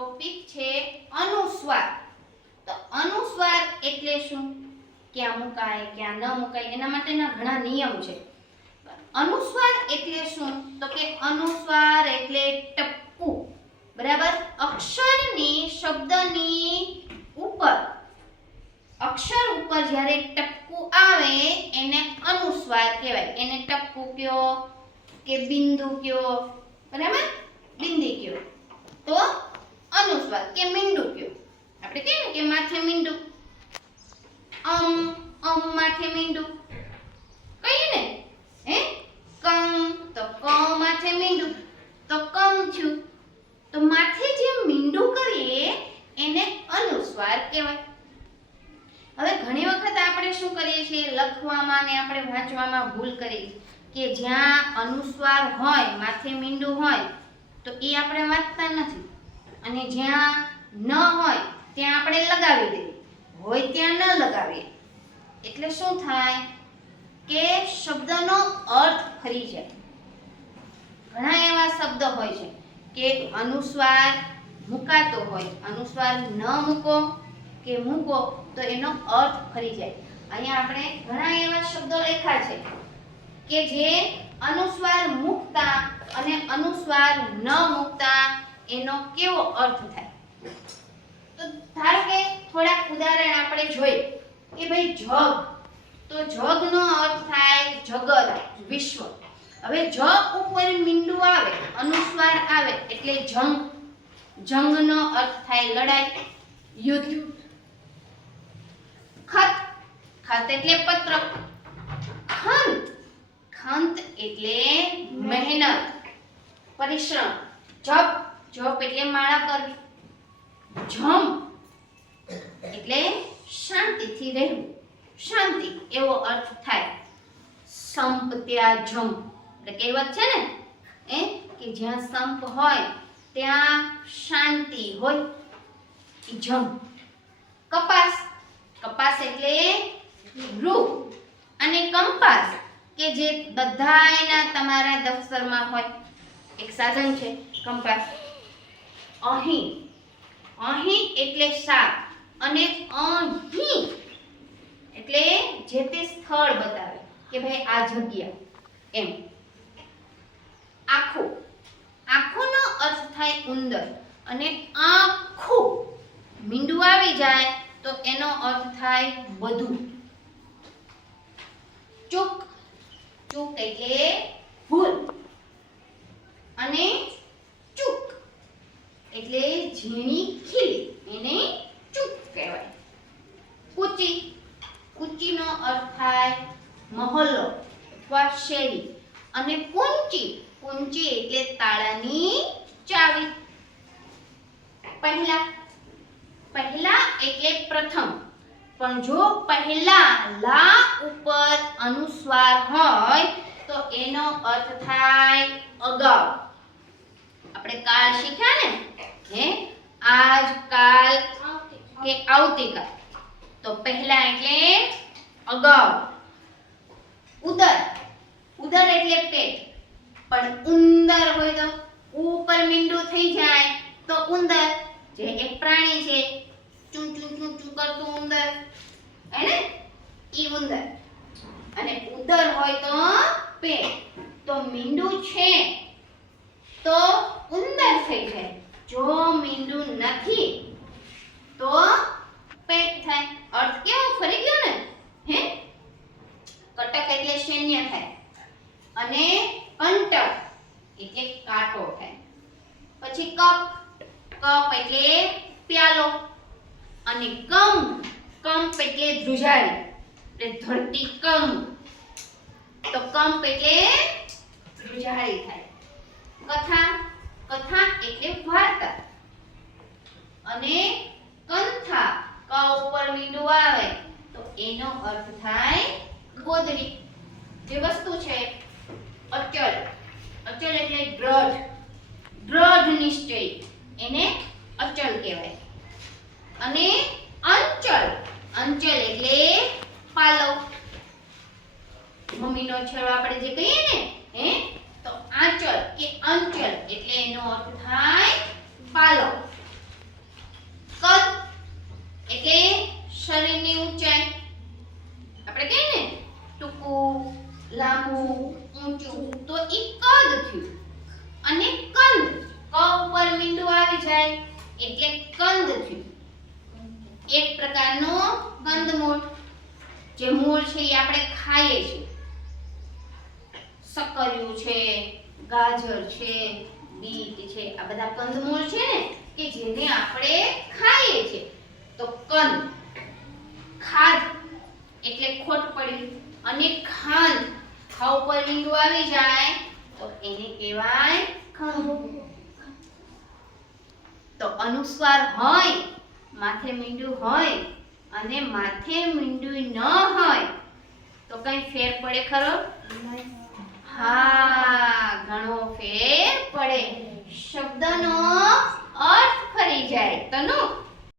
Topic છે અનુસ્વાર. તો અનુસ્વાર એટલે શું, ક્યાં મુકાય ક્યાં ન મુકાય, એના માટેના ઘણા નિયમ છે. અનુસ્વાર એટલે શું, તો કે અનુસ્વાર એટલે ટપકું, બરાબર. અક્ષરની શબ્દની ઉપર, અક્ષર ઉપર જ્યારે ટપકું આવે એને અનુસ્વાર કહેવાય. એને ટપકું કયો કે બિંદુ કયો, બરાબર, બિંદી કયો તો અનુસ્વાર, કે મીંડું કયો. આપણે કહીએ ને કે માથે મીંડું, માથે મીંડું કહીએ ને, હે કમ તો ક માથે મીંડું તો કમ થયું. તો માથે જે મીંડું કરીએ એને અનુસ્વાર કહેવાય. હવે ઘણી વખત આપણે શું કરીએ છીએ, લખવામાં ને આપણે વાંચવામાં ભૂલ કરીએ કે જ્યાં અનુસ્વાર હોય, માથે મીંડું હોય તો એ આપણે વાંચતા નથી, અને જ્યાં ન હોય ત્યાં આપણે લગાવી દઈએ, હોય ત્યાં ન લગાવીએ. એટલે શું થાય કે શબ્દનો અર્થ ફરી જાય. ઘણા એવા શબ્દ હોય છે કે અનુસ્વાર મુકાતો હોય, અનુસ્વાર ન મૂકો કે મૂકો તો એનો અર્થ ફરી જાય. અહીંયા આપણે ઘણા એવા શબ્દો લખ્યા છે કે જે અનુસ્વાર મૂકતા અને અનુસ્વાર ન મૂકતા એનો કેવો અર્થ થાય. તો ધારો કે થોડાક ઉદાહરણ આપણે જોઈએ કે ભાઈ જગ, તો જગનો અર્થ થાય જગત, વિશ્વ. હવે જ ઉપર મીંડું આવે, અનુસ્વાર આવે એટલે જંગ, જંગનો અર્થ થાય લડાઈ, યુદ્ધ. ખત, ખત એટલે પત્ર. ખંત, ખંત એટલે મહેનત, પરિશ્રમ. જપ, જપ એટલે માળા કરવી. જમ એટલે શાંતિથી રહેવું, શાંતિ એવો અર્થ થાય. સંપ ત્યાં જમ, એટલે કહેવત છે ને કે જ્યાં સંપ હોય ત્યાં શાંતિ હોય, જમ. કપાસ, કપાસ એટલે રૂ. અને કંપાસ કે જે બધાયના તમારા દફતરમાં હોય, એક સાધન છે કંપાસ. અહીં, અહીં એટલે સાપ, અને અહીં એટલે જે તે સ્થળ બતાવે કે ભાઈ આ જગ્યા, એમ. આખું, આખુંનો અર્થ થાય ઉંદર, અને આખું મીંડું આવી જાય તો એનો અર્થ થાય બધું. ચૂક, ચૂક એટલે ભૂલ, અને ચૂક એટલે ઝીણી ખીલી, એને ચૂક કહેવાય. કૂચી, કૂચીનો અર્થ થાય મહોલ્લો અથવા શેરી. અને કુંચી, કુંચી એટલે તાળાની ચાવી. પહેલા, પહેલા એટલે પ્રથમ, પણ જો પહેલા લા ઉપર અનુસ્વાર હોય તો એનો અર્થ થાય અગાઉ. આપણે કાલ શીખ્યા ને, હે આજ, કાલ કે આવતીકાલ, તો પહેલા એટલે અગાઉ. ઉદર, ઉદર એટલે પેટ, પણ ઉંદર હોય તો ઉપર મીંડું થઈ જાય તો ઉંદર, જે એક પ્રાણી છે, ચૂં ચૂં ચૂં ચૂં કરતું ઉંદર, હે ને, ઈ ઉંદર. અને ઉદર હોય તો પેટ, તો મીંડું છે તો ઉંદર થઈ જાય, જો મીંડું નથી તો પેટ થાય. અર્થ કેવો ફરી ગયો ને, હે. કટક એટલે સૈન્ય થાય, અને કંટક એટલે કાંટો થાય. પછી કપ, કપ એટલે પ્યાલો, અને કંપ, કંપ એટલે ધ્રુજારી, એટલે ધરતી કંપ, તો કંપ એટલે ધ્રુજારી થાય. કથા, કથા એટલે વાર્તા. અને કંથા, ક ઉપર મીંડું આવે તો એનો અર્થ થાય ગોદડી. જે વસ્તુ છે અચલ, અચલ એટલે દ્રઢ, દ્રઢ નિશ્ચય, એને અચલ કહેવાય. અને અંચલ, અંચલ એટલે પાલવ. મમ્મીનો છેડો આપણે જે કહીએ ને, હે, તો આંચલ કે અંચલ એટલે એનો અર્થ થાય પાલવ. આવી જાય એટલે કંદ થયું. એક પ્રકારનો કંદમૂળ. જે મૂળ છે એ આપણે ખાઈએ છીએ. સક્કરિયું છે, ગાજર છે, બીટ છે, આ બધા કંદમૂળ છે ને કે જેને આપણે ખાઈએ છીએ. તો કંદ, ખાદ એટલે ખોટ પડી અને ખાંડ, ખા ઉપર મીંડું આવી જાય તો એને કહેવાય ખંડ. તો અનુસ્વાર હોય, માથે મીંડું હોય અને માથે મીંડું ન હોય તો કઈ ફેર પડે ખરો? હા, ઘણો ફેર પડે. શબ્દનો અર્થ ફરી જાય. તનુ